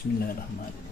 Bismillahirrahmanirrahim.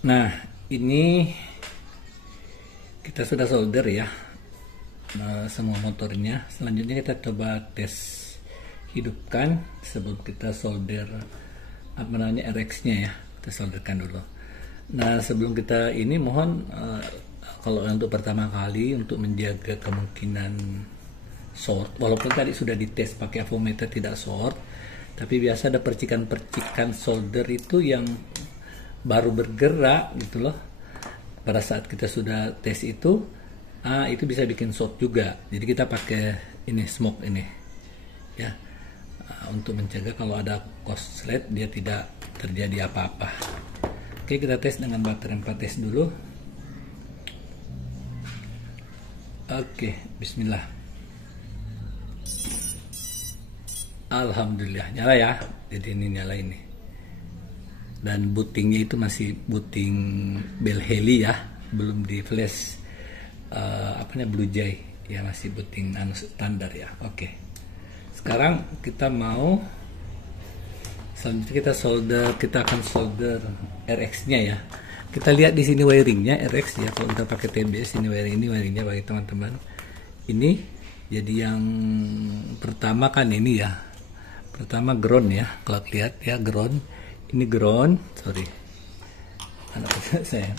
Nah, ini kita sudah solder ya, semua motornya. Selanjutnya kita coba tes hidupkan sebelum kita solder apa namanya RX-nya ya. Kita solderkan dulu. Nah, sebelum kita ini mohon kalau untuk pertama kali untuk menjaga kemungkinan short, walaupun tadi sudah dites pakai avometer tidak short, tapi biasa ada percikan-percikan solder itu yang baru bergerak gitu loh. Pada saat kita sudah tes itu bisa bikin short juga. Jadi kita pakai ini smoke ini ya, untuk mencegah kalau ada korslet dia tidak terjadi apa-apa. Oke, kita tes dengan baterai 4S dulu. Oke, bismillah. Alhamdulillah nyala ya. Jadi ini nyala ini. Dan bootingnya itu masih booting Bell Heli ya, belum di flash Blue Jay ya, masih booting standar ya. Oke. Sekarang kita mau selanjutnya kita akan solder RX-nya ya. Kita lihat di sini wiringnya RX ya. Kalau kita pakai TBS ini wiringnya bagi teman-teman. Ini jadi yang pertama kan ini ya. Pertama ground ya. Kalau lihat ya ground. Ini ground, sorry. Anak saya.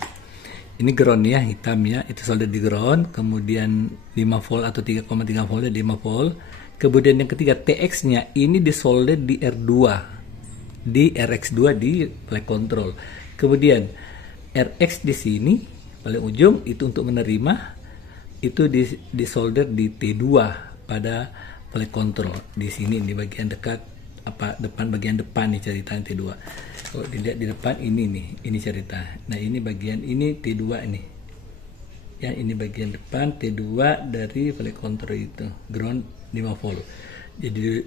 Ini ground ya, hitam ya. Itu solder di ground. Kemudian 5 volt atau 3,3 volt 5 volt. Kemudian yang ketiga TX-nya ini disolder di R2. Di RX2 di flag control. Kemudian RX di sini paling ujung itu untuk menerima, itu disolder di T2 pada flag control. Di sini di bagian dekat bagian depan nih ceritanya T2. Kalau dilihat di depan ini nih, ini cerita. Nah, ini bagian ini T2 nih. Ya, ini bagian depan T2 dari flag control itu, ground 5 volt. Jadi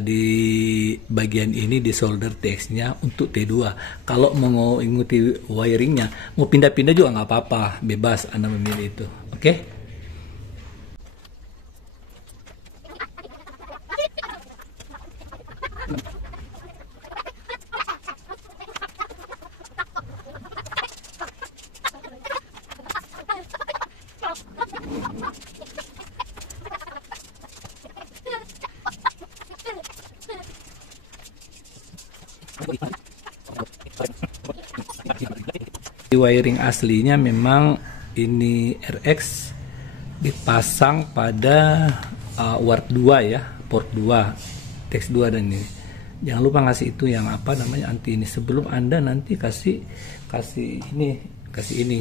di bagian ini di solder TX-nya untuk T2. Kalau mau ikuti wiringnya, mau pindah-pindah juga nggak apa-apa, bebas Anda memilih itu. Oke? Di wiring aslinya memang ini RX dipasang pada ward 2 ya, port 2 TX 2 dan ini. Jangan lupa ngasih itu yang anti ini sebelum Anda nanti kasih ini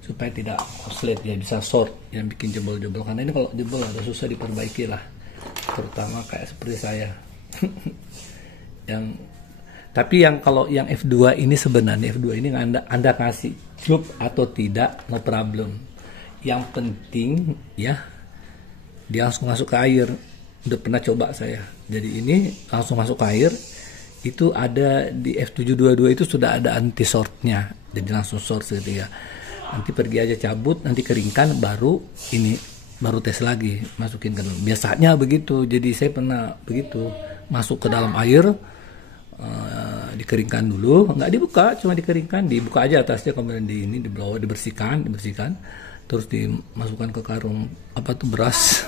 supaya tidak korslet ya, bisa short yang bikin jebol-jebol, karena ini kalau jebol ada susah diperbaiki lah, terutama kayak seperti saya. yang Tapi yang kalau yang F2 ini, sebenarnya F2 ini anda kasih tube atau tidak no problem, yang penting ya dia langsung masuk ke air. Udah pernah coba saya, jadi ini langsung masuk ke air. Itu ada di F722 itu sudah ada anti shortnya, jadi langsung short seketika. Nanti pergi aja cabut, nanti keringkan, baru tes lagi, masukin ke dalam. Biasanya begitu, jadi saya pernah begitu, masuk ke dalam air, dikeringkan dulu, nggak dibuka, cuma dikeringkan, dibuka aja atasnya, kemudian dibersihkan, terus dimasukkan ke karung beras,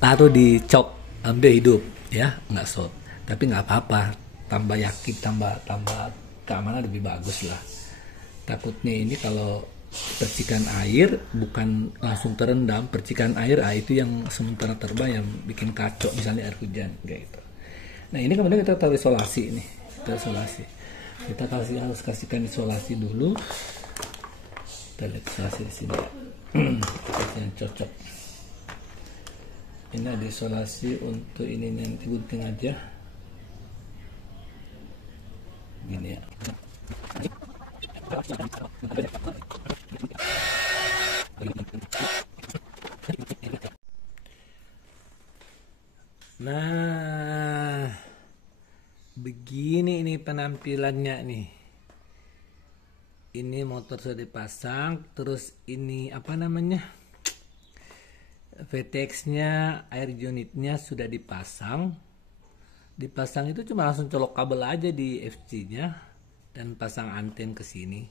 taruh dicok, ambil hidup ya, nggak short. Tapi nggak apa-apa, tambah yakin, tambah keamanan lebih bagus lah. Takutnya ini kalau percikan air bukan langsung terendam, percikan air itu yang sementara terbang yang bikin kacau, misalnya air hujan kayak gitu. Nah ini kemudian kita taruh isolasi nih, kita harus kasihkan isolasi dulu. Kita lihat isolasi di sini yang cocok. Ini ada isolasi untuk ini, nanti gunting aja gini ya. Nah, begini ini penampilannya nih. Ini motor sudah dipasang, terus ini VTX-nya, air unitnya sudah dipasang. Dipasang itu cuma langsung colok kabel aja di FC-nya dan pasang anten ke sini.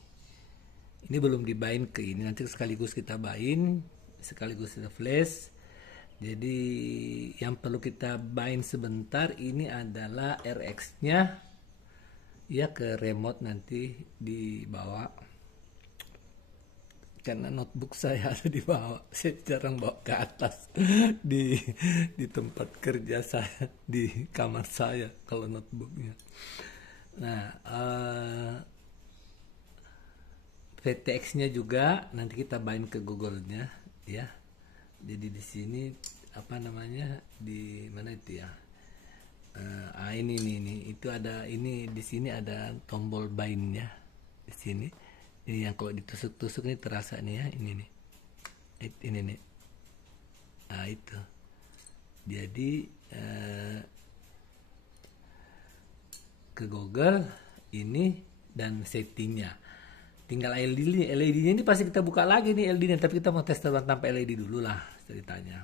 Ini belum dibain ke ini, nanti sekaligus kita bain, sekaligus kita flash. Jadi yang perlu kita bain sebentar ini adalah RX-nya ya, ke remote nanti dibawa. Karena notebook saya ada di bawah, saya jarang bawa ke atas di tempat kerja saya, di kamar saya kalau notebooknya. Nah, VTX-nya juga nanti kita bind ke Google-nya ya. Jadi di sini di mana itu ya? Ini itu ada, ini di sini ada tombol bind-nya di sini. Ini yang kalau ditusuk-tusuk ini terasa nih ya, ini nih. Ini nih. Nah, itu. Jadi ke Google ini dan settingnya. Tinggal LED-nya ini pasti kita buka lagi nih LED-nya, tapi kita mau tes terbang tanpa LED dulu lah ceritanya.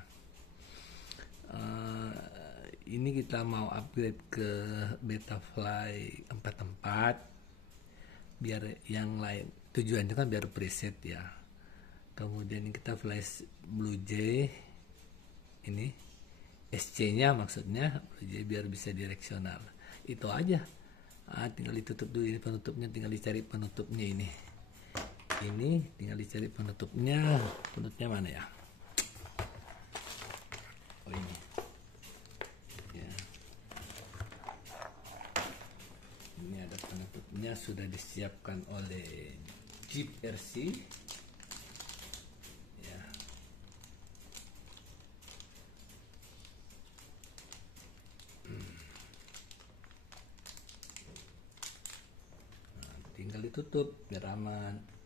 Ini kita mau upgrade ke Betafly 4 biar yang lain, tujuannya kan biar preset ya. Kemudian kita flash Blue Jay, ini SC-nya maksudnya Blue Jay biar bisa direksional. Itu aja. Tinggal ditutup dulu, ini penutupnya, tinggal dicari penutupnya ini tinggal dicari penutupnya mana ya? Oh, ini ya. Ini ada penutupnya, sudah disiapkan oleh Jeep RC ya. Tinggal ditutup biar aman.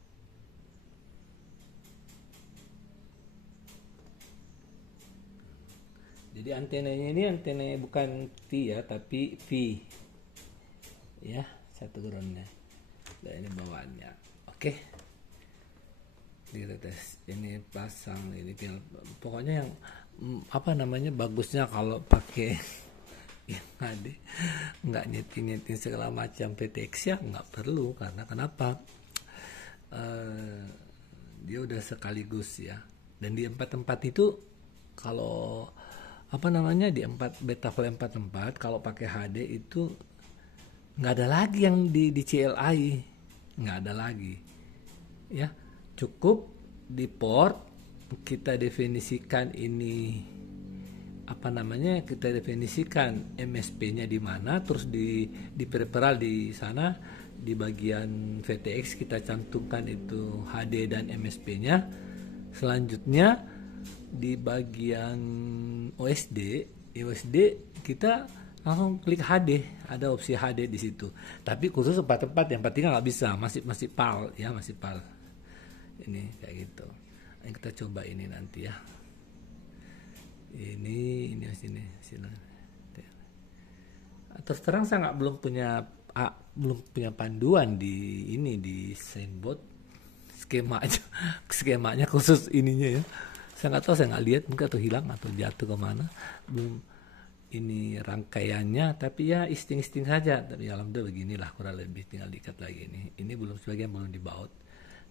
Jadi antenanya ini antenanya bukan T ya, tapi V ya, satu groundnya. Dan ini bawaannya. Oke, kita tes. Ini pasang, ini tinggal, pokoknya yang bagusnya kalau pakai yang ada, nggak nyeting segala macam PTX ya, nggak perlu. Karena kenapa? Dia udah sekaligus ya. Dan di 4 itu kalau di Betafly 4 kalau pakai HD itu nggak ada lagi yang di CLI, nggak ada lagi ya. Cukup di port kita definisikan ini kita definisikan MSP-nya di mana, terus di peripheral di sana di bagian VTX kita cantumkan itu HD dan MSP-nya. Selanjutnya di bagian OSD kita langsung klik HD, ada opsi HD di situ. Tapi khusus 4.4 yang 4.3 nggak bisa, masih PAL ya, masih PAL. Ini kayak gitu. Ini kita coba ini nanti ya. Ini sini. Terus terang saya belum punya panduan di ini di Sainbot skemanya khusus ininya ya. Saya nggak tahu, saya nggak lihat, mungkin atau hilang atau jatuh kemana, belum ini rangkaiannya, tapi ya isting saja. Tapi alhamdulillah beginilah kurang lebih, tinggal diikat lagi ini belum, sebagian belum dibaut,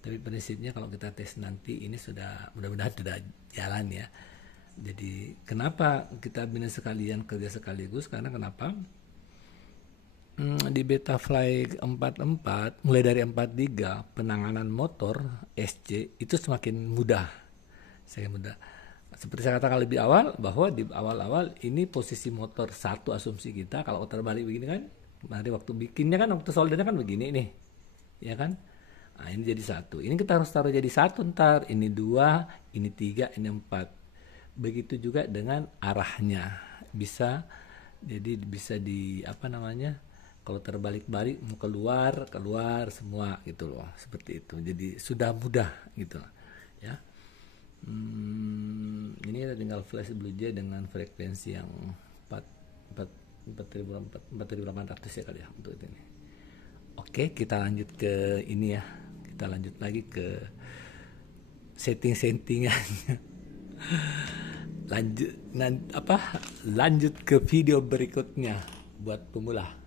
tapi prinsipnya kalau kita tes nanti ini sudah mudah-mudahan sudah jalan ya. Jadi kenapa kita bina sekalian kerja sekaligus, karena kenapa di Betaflight 44 mulai dari 43 penanganan motor SC itu semakin mudah. Seperti saya katakan lebih awal, bahwa di awal-awal ini posisi motor satu, asumsi kita kalau terbalik begini kan, mari waktu bikinnya kan, waktu soldernya kan begini nih, ya kan. Nah, ini jadi satu, ini kita harus taruh jadi satu, ntar ini 2, ini 3, ini 4. Begitu juga dengan arahnya, bisa di apa namanya, kalau terbalik-balik mau keluar semua gitu loh, seperti itu. Jadi sudah mudah gitu ya. Ini kita tinggal flash Blue Jay dengan frekuensi yang 4800 ya kali ya untuk ini. Oke, kita lanjut ke ini ya. Kita lanjut lagi ke settingannya. Lanjut ke video berikutnya buat pemula.